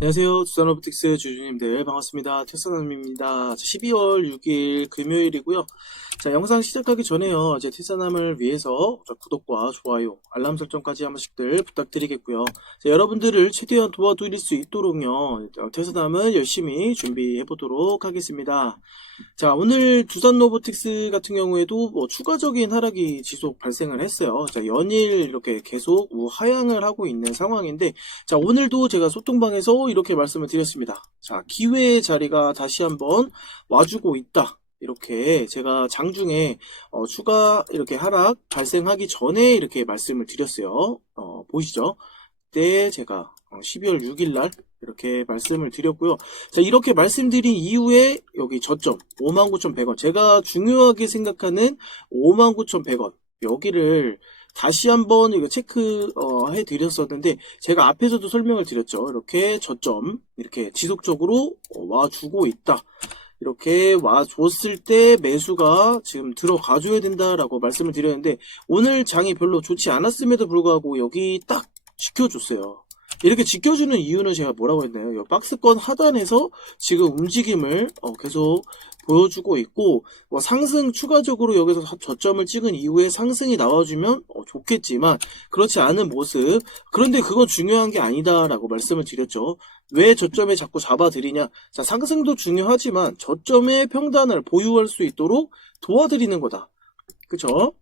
안녕하세요. 두산로보틱스 주주님들 반갑습니다. 태산남입니다. 12월 6일 금요일이고요. 자, 영상 시작하기 전에요. 이제 태산남을 위해서 구독과 좋아요, 알람 설정까지 한 번씩들 부탁드리겠고요. 자, 여러분들을 최대한 도와드릴 수 있도록요. 태산남은 열심히 준비해 보도록 하겠습니다. 자, 오늘 두산로보틱스 같은 경우에도 추가적인 하락이 지속 발생을 했어요. 자, 연일 이렇게 계속 우하향을 하고 있는 상황인데, 자, 오늘도 제가 소통방에서 이렇게 말씀을 드렸습니다. 자, 기회의 자리가 다시 한번 와주고 있다. 이렇게 제가 장중에 추가 이렇게 하락 발생하기 전에 이렇게 말씀을 드렸어요. 보이시죠? 그때 제가 12월 6일 날 이렇게 말씀을 드렸고요. 자, 이렇게 말씀드린 이후에 여기 저점 59,100원, 제가 중요하게 생각하는 59,100원 여기를 다시 한번 이거 체크해 드렸었는데, 제가 앞에서도 설명을 드렸죠. 이렇게 저점 이렇게 지속적으로 와주고 있다. 이렇게 와줬을 때 매수가 지금 들어가줘야 된다라고 말씀을 드렸는데, 오늘 장이 별로 좋지 않았음에도 불구하고 여기 딱 지켜줬어요. 이렇게 지켜주는 이유는 제가 뭐라고 했나요? 박스권 하단에서 지금 움직임을 계속 보여주고 있고, 상승 추가적으로 여기서 저점을 찍은 이후에 상승이 나와주면 좋겠지만 그렇지 않은 모습. 그런데 그건 중요한 게 아니다라고 말씀을 드렸죠. 왜 저점에 자꾸 잡아드리냐? 자, 상승도 중요하지만 저점의 평단을 보유할 수 있도록 도와드리는 거다. 그쵸?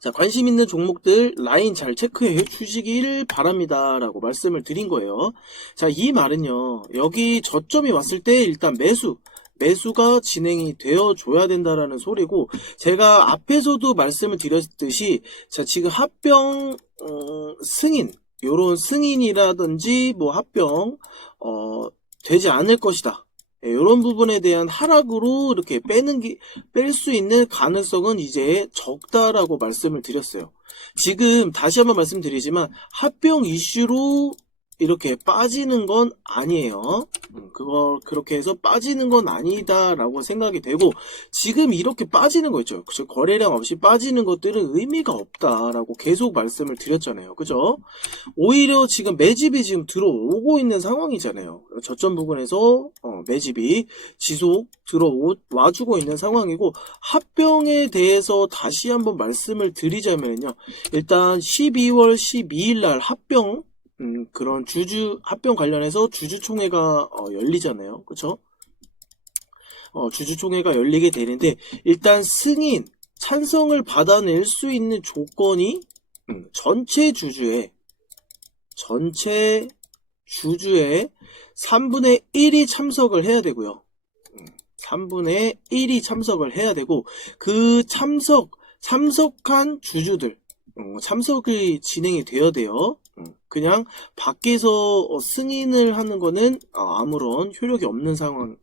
자, 관심 있는 종목들 라인 잘 체크해 주시길 바랍니다 라고 말씀을 드린 거예요. 자, 이 말은요, 여기 저점이 왔을 때 일단 매수가 진행이 되어 줘야 된다라는 소리고, 제가 앞에서도 말씀을 드렸듯이, 자, 지금 합병 승인, 요런 승인이라든지 합병 되지 않을 것이다, 이런 부분에 대한 하락으로 이렇게 뺄 수 있는 가능성은 이제 적다라고 말씀을 드렸어요. 지금 다시 한번 말씀드리지만 합병 이슈로 이렇게 빠지는 건 아니에요. 그렇게 해서 빠지는 건 아니다라고 생각이 되고, 지금 이렇게 빠지는 거 있죠. 거래량 없이 빠지는 것들은 의미가 없다라고 계속 말씀을 드렸잖아요. 그죠? 오히려 지금 매집이 지금 들어오고 있는 상황이잖아요. 저점 부분에서 매집이 지속 들어와주고 있는 상황이고, 합병에 대해서 다시 한번 말씀을 드리자면요. 일단 12월 12일 날 합병, 그런 합병 관련해서 주주총회가 열리잖아요. 그쵸? 주주총회가 열리게 되는데, 일단 찬성을 받아낼 수 있는 조건이 전체 주주의 3분의 1이 참석을 해야 되고요. 3분의 1이 참석을 해야 되고, 그 참석한 주주들, 참석이 진행이 되어야 돼요. 그냥 밖에서 승인을 하는 거는 아무런 효력이 없는 상황,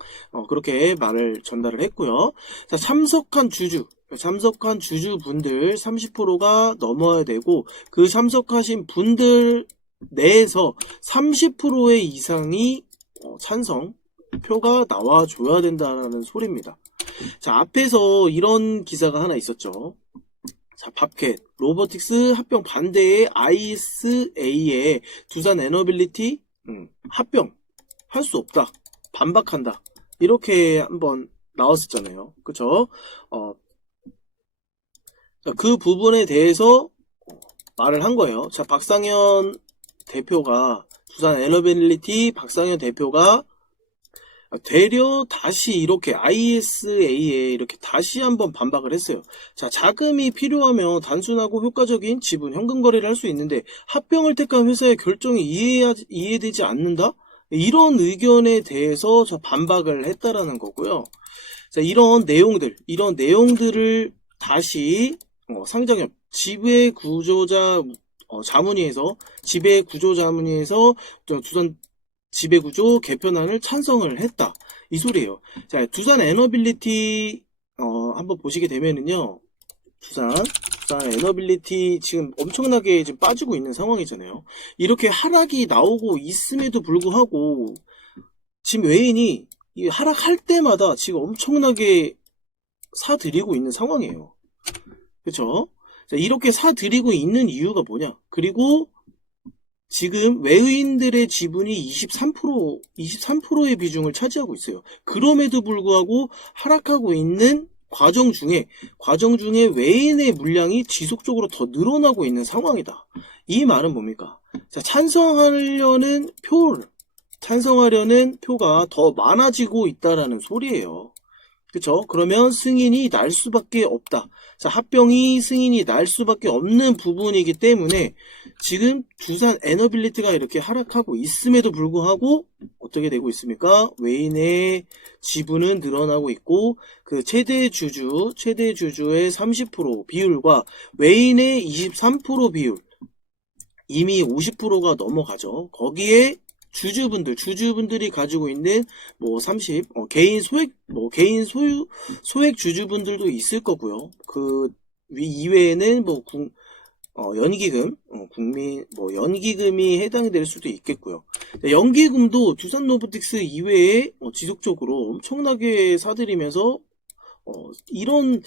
그렇게 말을 전달을 했고요. 자, 참석한 주주분들 30%가 넘어야 되고, 그 참석하신 분들 내에서 30%의 이상이 찬성 표가 나와줘야 된다는 소리입니다. 자, 앞에서 이런 기사가 하나 있었죠. 자, 밥캣 로보틱스 합병 반대의 ISA에 두산 에너빌리티 합병 할 수 없다, 반박한다, 이렇게 한번 나왔었잖아요. 그쵸? 자, 그 부분에 대해서 말을 한 거예요. 자, 두산 에너빌리티 박상현 대표가 되려 다시 이렇게 ISA에 이렇게 다시 한번 반박을 했어요. 자, 자금이 필요하면 단순하고 효과적인 지분 현금 거래를 할 수 있는데 합병을 택한 회사의 결정이 이해되지 않는다? 이런 의견에 대해서 반박을 했다라는 거고요. 자, 이런 내용들을 다시 상장협 지배구조자 자문위에서 두산 지배구조 개편안을 찬성을 했다, 이 소리예요. 자, 두산 에너빌리티 한번 보시게 되면은요, 두산 에너빌리티 지금 엄청나게 지금 빠지고 있는 상황이잖아요. 이렇게 하락이 나오고 있음에도 불구하고 지금 외인이 이 하락할 때마다 지금 엄청나게 사들이고 있는 상황이에요. 그렇죠? 자, 이렇게 사들이고 있는 이유가 뭐냐? 그리고 지금 외인들의 지분이 23%의 비중을 차지하고 있어요. 그럼에도 불구하고 하락하고 있는 과정 중에 외인의 물량이 지속적으로 더 늘어나고 있는 상황이다. 이 말은 뭡니까? 자, 찬성하려는 표가 더 많아지고 있다라는 소리예요. 그쵸? 그러면 승인이 날 수밖에 없다. 자, 합병이 승인이 날 수밖에 없는 부분이기 때문에 지금 두산 에너빌리티가 이렇게 하락하고 있음에도 불구하고 어떻게 되고 있습니까? 외인의 지분은 늘어나고 있고 그 최대 주주의 30% 비율과 외인의 23% 비율 이미 50%가 넘어가죠. 거기에 주주분들이 가지고 있는 개인 소액 주주분들도 있을 거고요. 그 이외에는 연기금, 연기금이 해당될 수도 있겠고요. 연기금도 두산 로보틱스 이외에 지속적으로 엄청나게 사들이면서 이런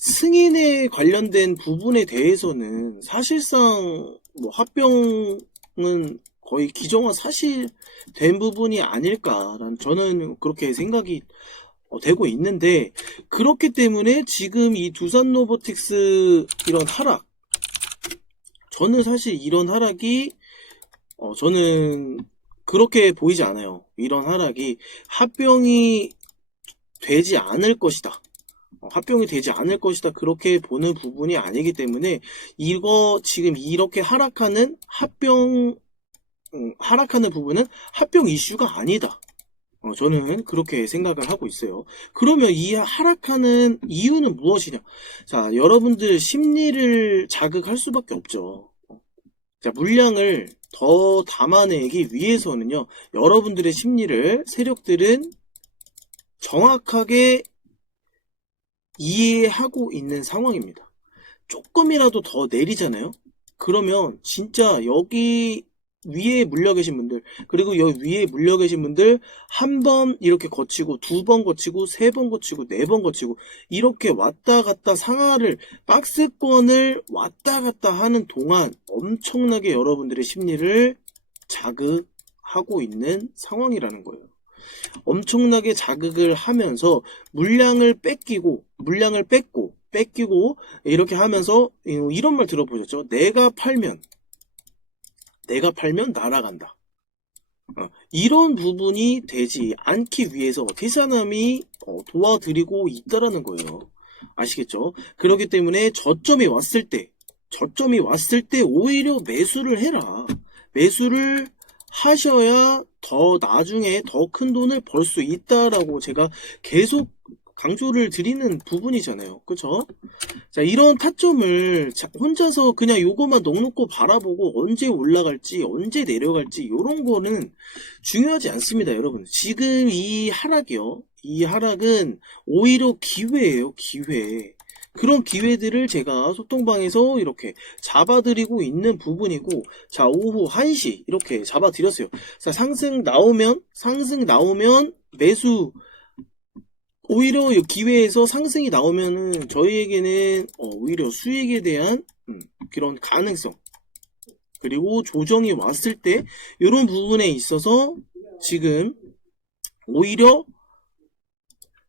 승인에 관련된 부분에 대해서는 사실상 합병은 거의 기정화 사실된 부분이 아닐까라는 저는 그렇게 생각이 되고 있는데, 그렇기 때문에 지금 이 두산 로보틱스 이런 하락, 저는 사실 이런 하락이 저는 그렇게 보이지 않아요. 이런 하락이 합병이 되지 않을 것이다. 그렇게 보는 부분이 아니기 때문에 이거 지금 이렇게 하락하는 부분은 합병 이슈가 아니다. 저는 그렇게 생각을 하고 있어요. 그러면 이 하락하는 이유는 무엇이냐? 자, 여러분들 심리를 자극할 수밖에 없죠. 자, 물량을 더 담아내기 위해서는요, 여러분들의 심리를 세력들은 정확하게 이해하고 있는 상황입니다. 조금이라도 더 내리잖아요? 그러면 진짜 여기 위에 물려 계신 분들, 그리고 여기 위에 물려 계신 분들 한 번 이렇게 거치고, 두 번 거치고, 세 번 거치고, 네 번 거치고, 이렇게 왔다 갔다 박스권을 왔다 갔다 하는 동안 엄청나게 여러분들의 심리를 자극하고 있는 상황이라는 거예요. 엄청나게 자극을 하면서 물량을 뺏기고 이렇게 하면서 이런 말 들어보셨죠? 내가 팔면 날아간다. 이런 부분이 되지 않기 위해서 태산함이 도와드리고 있다라는 거예요. 아시겠죠? 그렇기 때문에 저점이 왔을 때 오히려 매수를 해라. 매수를 하셔야 더 나중에 더 큰 돈을 벌 수 있다라고 제가 계속 강조를 드리는 부분이잖아요. 그쵸? 자, 이런 타점을 혼자서 그냥 요거만 넉넉고 바라보고 언제 올라갈지 언제 내려갈지 요런 거는 중요하지 않습니다, 여러분. 지금 이 하락은 오히려 기회예요, 기회. 그런 기회들을 제가 소통방에서 이렇게 잡아드리고 있는 부분이고, 자, 오후 1시 이렇게 잡아드렸어요. 자, 상승 나오면 매수, 오히려 기회에서 상승이 나오면은 저희에게는 오히려 수익에 대한 그런 가능성, 그리고 조정이 왔을 때 이런 부분에 있어서 지금 오히려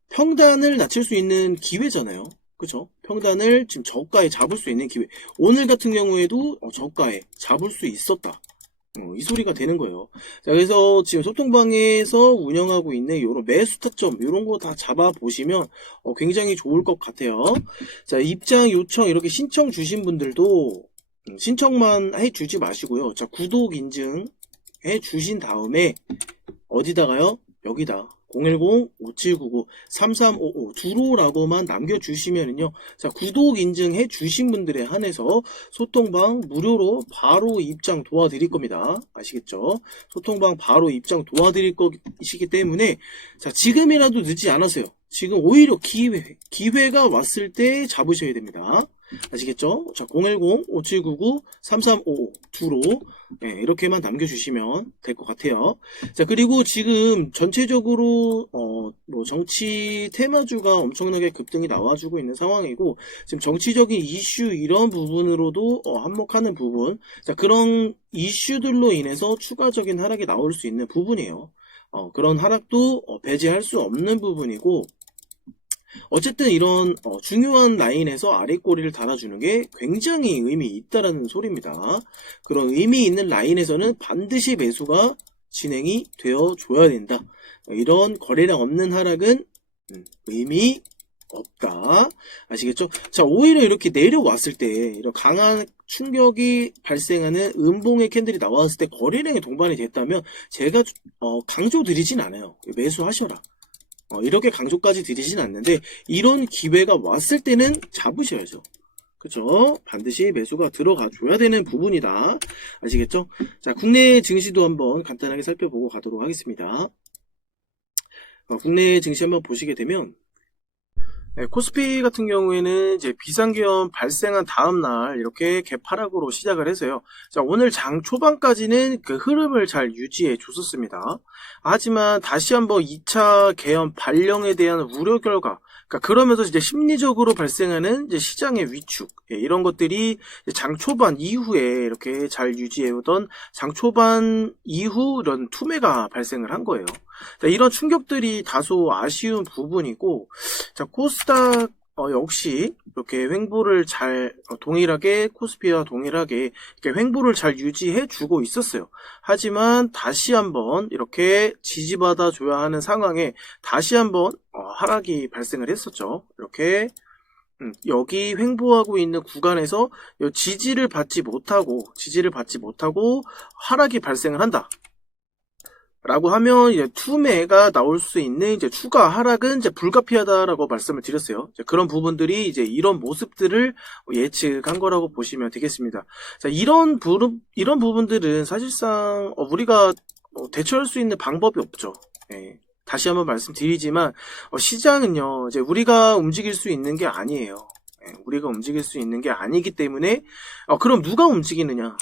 평단을 낮출 수 있는 기회잖아요. 그쵸? 평단을 지금 저가에 잡을 수 있는 기회. 오늘 같은 경우에도 저가에 잡을 수 있었다. 이 소리가 되는 거예요. 자, 그래서 지금 소통방에서 운영하고 있는 요런 매수 타점, 요런 거 다 잡아보시면 굉장히 좋을 것 같아요. 자, 입장 요청 이렇게 신청 주신 분들도 신청만 해주지 마시고요. 자, 구독 인증 해주신 다음에 어디다가요? 여기다. 010-5799-3355 주로라고만 남겨주시면은요. 자, 구독 인증해 주신 분들에 한해서 소통방 무료로 바로 입장 도와드릴 겁니다. 아시겠죠? 소통방 바로 입장 도와드릴 것이기 때문에 자, 지금이라도 늦지 않았어요. 지금 오히려 기회가 왔을 때 잡으셔야 됩니다. 아시겠죠? 자, 010-5799-3355 주로 이렇게만 남겨주시면 될 것 같아요. 자, 그리고 지금 전체적으로 뭐 정치 테마주가 엄청나게 급등이 나와주고 있는 상황이고, 지금 정치적인 이슈 이런 부분으로도 한몫하는 부분, 자, 그런 이슈들로 인해서 추가적인 하락이 나올 수 있는 부분이에요. 그런 하락도 배제할 수 없는 부분이고, 어쨌든 이런 중요한 라인에서 아래 꼬리를 달아주는 게 굉장히 의미 있다라는 소리입니다. 그런 의미 있는 라인에서는 반드시 매수가 진행이 되어 줘야 된다. 이런 거래량 없는 하락은 의미 없다. 아시겠죠? 자, 오히려 이렇게 내려왔을 때 이런 강한 충격이 발생하는 음봉의 캔들이 나왔을 때 거래량이 동반이 됐다면 제가 강조 드리진 않아요. 매수하셔라. 이렇게 강조까지 드리진 않는데, 이런 기회가 왔을 때는 잡으셔야죠. 그쵸? 반드시 매수가 들어가 줘야 되는 부분이다. 아시겠죠? 자, 국내 증시도 한번 간단하게 살펴보고 가도록 하겠습니다. 국내 증시 한번 보시게 되면, 코스피 같은 경우에는 이제 비상계엄 발생한 다음날 이렇게 개파락으로 시작을 해서요. 자, 오늘 장 초반까지는 그 흐름을 잘 유지해 줬었습니다. 하지만 다시 한번 2차 계엄 발령에 대한 우려 결과, 그러면서 이제 심리적으로 발생하는 이제 시장의 위축, 이런 것들이 장 초반 이후에 이렇게 잘 유지해오던 장 초반 이후 이런 투매가 발생을 한 거예요. 이런 충격들이 다소 아쉬운 부분이고, 자, 코스닥 역시 이렇게 횡보를 잘 동일하게 코스피와 동일하게 이렇게 횡보를 잘 유지해 주고 있었어요. 하지만 다시 한번 이렇게 지지받아 줘야 하는 상황에 다시 한번 하락이 발생을 했었죠. 이렇게 여기 횡보하고 있는 구간에서 지지를 받지 못하고 하락이 발생을 한다. 라고 하면 이제 투매가 나올 수 있는 이제 추가 하락은 이제 불가피하다라고 말씀을 드렸어요. 이제 그런 부분들이 이제 이런 모습들을 예측한 거라고 보시면 되겠습니다. 자, 이런 부분들은 사실상 우리가 대처할 수 있는 방법이 없죠. 다시 한번 말씀드리지만 시장은요, 이제 우리가 움직일 수 있는 게 아니에요. 우리가 움직일 수 있는 게 아니기 때문에 그럼 누가 움직이느냐?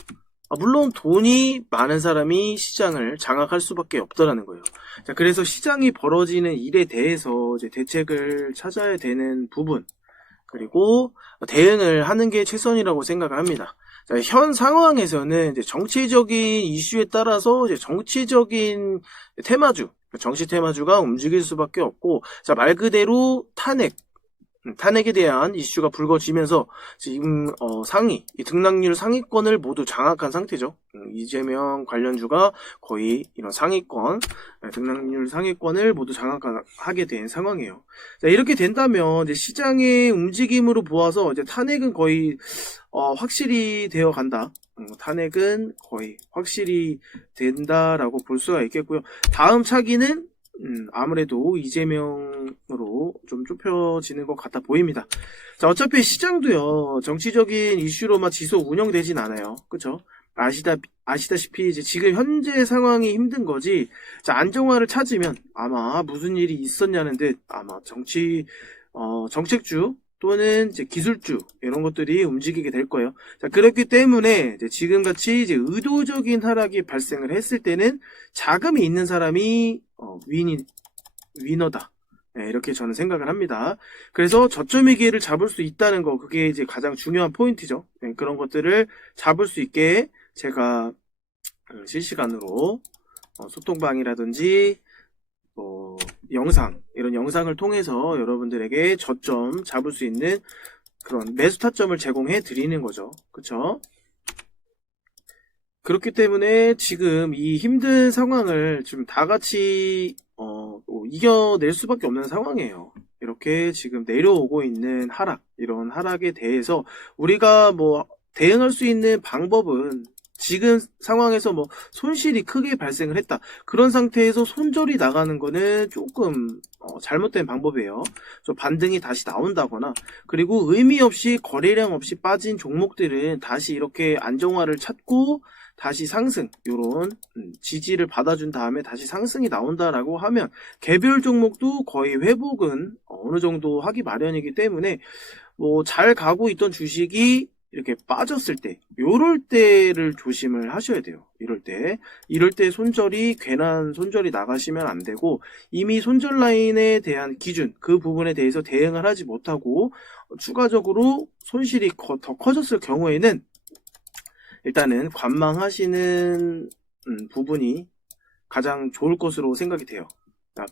물론 돈이 많은 사람이 시장을 장악할 수밖에 없다라는 거예요. 자, 그래서 시장이 벌어지는 일에 대해서 이제 대책을 찾아야 되는 부분, 그리고 대응을 하는 게 최선이라고 생각을 합니다. 자, 현 상황에서는 이제 정치적인 이슈에 따라서 이제 정치적인 테마주, 정치 테마주가 움직일 수밖에 없고, 자, 말 그대로 탄핵에 대한 이슈가 불거지면서 지금 이 등락률 상위권을 모두 장악한 상태죠. 이재명 관련주가 거의 이런 등락률 상위권을 모두 장악하게 된 상황이에요. 자, 이렇게 된다면 이제 시장의 움직임으로 보아서 이제 탄핵은 거의 확실히 되어 간다. 탄핵은 거의 확실히 된다라고 볼 수가 있겠고요. 다음 차기는 아무래도 이재명으로 좀 좁혀지는 것 같아 보입니다. 자, 어차피 시장도요, 정치적인 이슈로만 지속 운영되진 않아요. 그쵸? 아시다시피 이제 지금 현재 상황이 힘든 거지, 자, 안정화를 찾으면 아마 무슨 일이 있었냐는 듯 아마 정책주 또는 이제 기술주 이런 것들이 움직이게 될 거예요. 자, 그렇기 때문에 이제 지금같이 이제 의도적인 하락이 발생을 했을 때는 자금이 있는 사람이 위너다. 이렇게 저는 생각을 합니다. 그래서 저점의 기회를 잡을 수 있다는 거, 그게 이제 가장 중요한 포인트죠. 그런 것들을 잡을 수 있게 제가 실시간으로 소통방이라든지 이런 영상을 통해서 여러분들에게 저점 잡을 수 있는 그런 매수 타점을 제공해 드리는 거죠. 그쵸? 그렇기 때문에 지금 이 힘든 상황을 좀 다 같이 이겨낼 수밖에 없는 상황이에요. 이렇게 지금 내려오고 있는 이런 하락에 대해서 우리가 대응할 수 있는 방법은, 지금 상황에서 손실이 크게 발생을 했다, 그런 상태에서 손절이 나가는 거는 조금 잘못된 방법이에요. 반등이 다시 나온다거나, 그리고 의미 없이 거래량 없이 빠진 종목들은 다시 이렇게 안정화를 찾고 다시 상승, 요런 지지를 받아준 다음에 다시 상승이 나온다라고 하면 개별 종목도 거의 회복은 어느 정도 하기 마련이기 때문에 뭐 잘 가고 있던 주식이 이렇게 빠졌을 때, 요럴 때를 조심을 하셔야 돼요. 이럴 때 손절이, 괜한 손절이 나가시면 안 되고, 이미 손절 라인에 대한 기준, 그 부분에 대해서 대응을 하지 못하고, 추가적으로 손실이 더 커졌을 경우에는, 일단은 관망하시는 부분이 가장 좋을 것으로 생각이 돼요.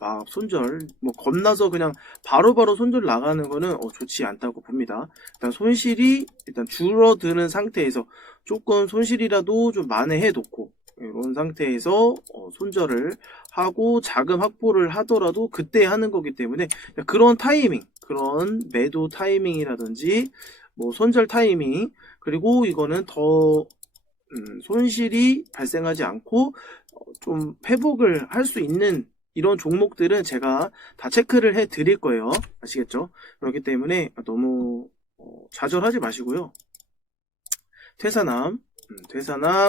막 손절, 뭐 겁나서 그냥 바로바로 손절 나가는 거는 좋지 않다고 봅니다. 일단 손실이 일단 줄어드는 상태에서 조금 손실이라도 좀 만회해 놓고, 이런 상태에서 손절을 하고 자금 확보를 하더라도 그때 하는 거기 때문에, 그런 타이밍, 그런 매도 타이밍이라든지 뭐 손절 타이밍, 그리고 이거는 더 손실이 발생하지 않고 좀 회복을 할 수 있는 이런 종목들은 제가 다 체크를 해 드릴 거예요. 아시겠죠? 그렇기 때문에 너무 좌절하지 마시고요. 퇴사남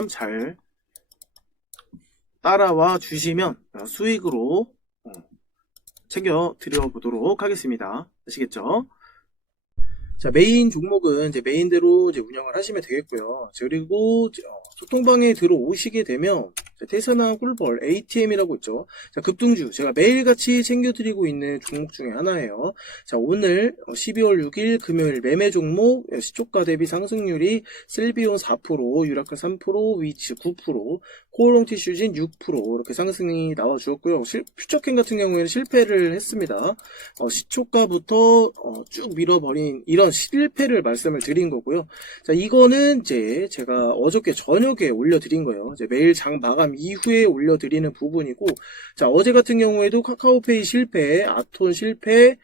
잘 따라와 주시면 수익으로 챙겨 드려보도록 하겠습니다. 아시겠죠? 자, 메인 종목은 이제 메인대로 이제 운영을 하시면 되겠고요. 그리고 소통방에 들어오시게 되면 태사나 꿀벌, ATM이라고 있죠. 자, 급등주 제가 매일같이 챙겨드리고 있는 종목 중에 하나예요. 자, 오늘 12월 6일 금요일 매매 종목 시초가 대비 상승률이 셀비온 4%, 유라클 3%, 위치 9%, 코오롱티슈진 6% 이렇게 상승이 나와 주었고요. 퓨처캔 같은 경우에는 실패를 했습니다. 시초가부터 쭉 밀어버린 이런 실패를 말씀을 드린 거고요. 자, 이거는 이제 제가 어저께 저녁에 올려드린 거예요. 이제 매일 장 마감 이후에 올려드리는 부분이고, 자, 어제 같은 경우에도 카카오페이 실패, 아톤 실패,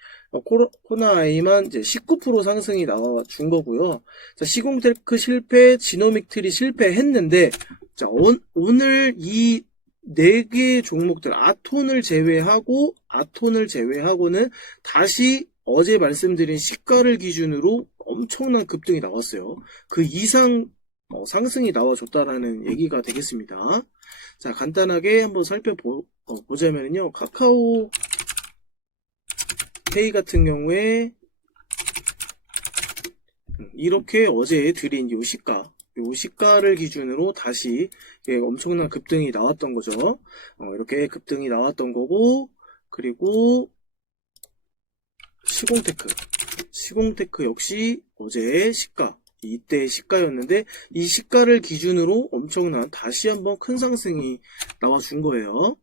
코나아이만 이제 19% 상승이 나와 준 거고요. 자, 시공테크 실패, 지노믹트리 실패했는데, 자, 오늘 이 4개 종목들, 아톤을 제외하고는 다시 어제 말씀드린 시가를 기준으로 엄청난 급등이 나왔어요. 그 이상 상승이 나와줬다라는 얘기가 되겠습니다. 자, 간단하게 한번 살펴보자면요. 카카오 페이 같은 경우에 이렇게 어제 드린 요 시가를 기준으로 다시 엄청난 급등이 나왔던 거죠. 이렇게 급등이 나왔던 거고, 그리고 시공테크 역시 어제 이때 시가였는데 이 시가를 기준으로 엄청난 다시 한번 큰 상승이 나와준 거예요.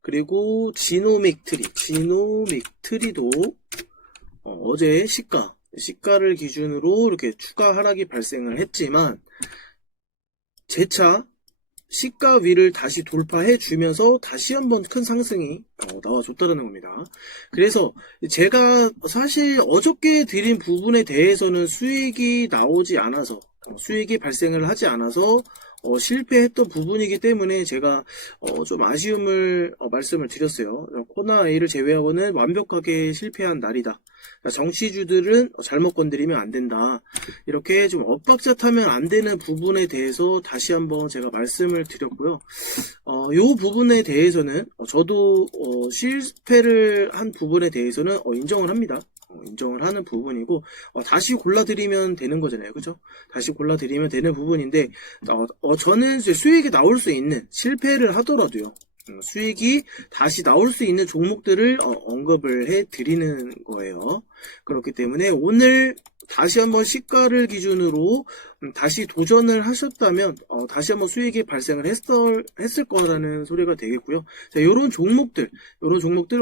그리고 지노믹트리도 어제 시가를 기준으로 이렇게 추가 하락이 발생을 했지만 재차 시가 위를 다시 돌파해 주면서 다시 한번 큰 상승이 나와줬다는 겁니다. 그래서 제가 사실 어저께 드린 부분에 대해서는 수익이 발생을 하지 않아서 실패했던 부분이기 때문에 제가 좀 아쉬움을 말씀을 드렸어요. 코나A를 제외하고는 완벽하게 실패한 날이다. 정치주들은 잘못 건드리면 안 된다. 이렇게 좀 엇박자 타면 안 되는 부분에 대해서 다시 한번 제가 말씀을 드렸고요. 요 부분에 대해서는 저도 실패를 한 부분에 대해서는 인정을 합니다. 인정을 하는 부분이고 다시 골라드리면 되는 거잖아요. 그죠? 다시 골라드리면 되는 부분인데 저는 이제 수익이 나올 수 있는, 실패를 하더라도요, 수익이 다시 나올 수 있는 종목들을 언급을 해 드리는 거예요. 그렇기 때문에 오늘 다시 한번 시가를 기준으로 다시 도전을 하셨다면 다시 한번 수익이 발생을 했을 거라는 소리가 되겠고요. 자, 요런 종목들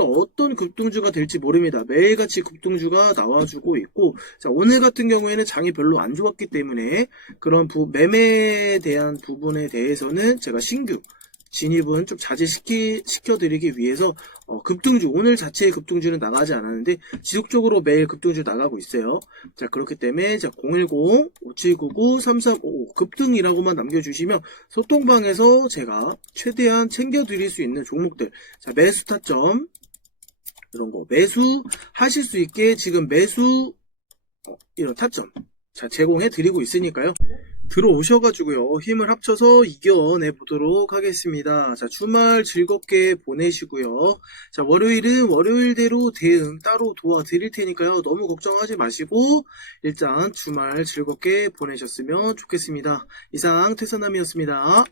어떤 급등주가 될지 모릅니다. 매일같이 급등주가 나와주고 있고, 자, 오늘 같은 경우에는 장이 별로 안 좋았기 때문에 그런 매매에 대한 부분에 대해서는 제가 신규 진입은 좀 자제시켜드리기 위해서 급등주, 오늘 자체의 급등주는 나가지 않았는데 지속적으로 매일 급등주 나가고 있어요. 자, 그렇기 때문에 010-5799-3355 급등이라고만 남겨주시면 소통방에서 제가 최대한 챙겨드릴 수 있는 종목들, 자, 매수 타점 이런 거 매수하실 수 있게 지금 이런 타점 제공해 드리고 있으니까요. 들어오셔가지고요. 힘을 합쳐서 이겨내 보도록 하겠습니다. 자, 주말 즐겁게 보내시고요. 자, 월요일은 월요일대로 대응 따로 도와드릴 테니까요. 너무 걱정하지 마시고 일단 주말 즐겁게 보내셨으면 좋겠습니다. 이상 태선남이었습니다.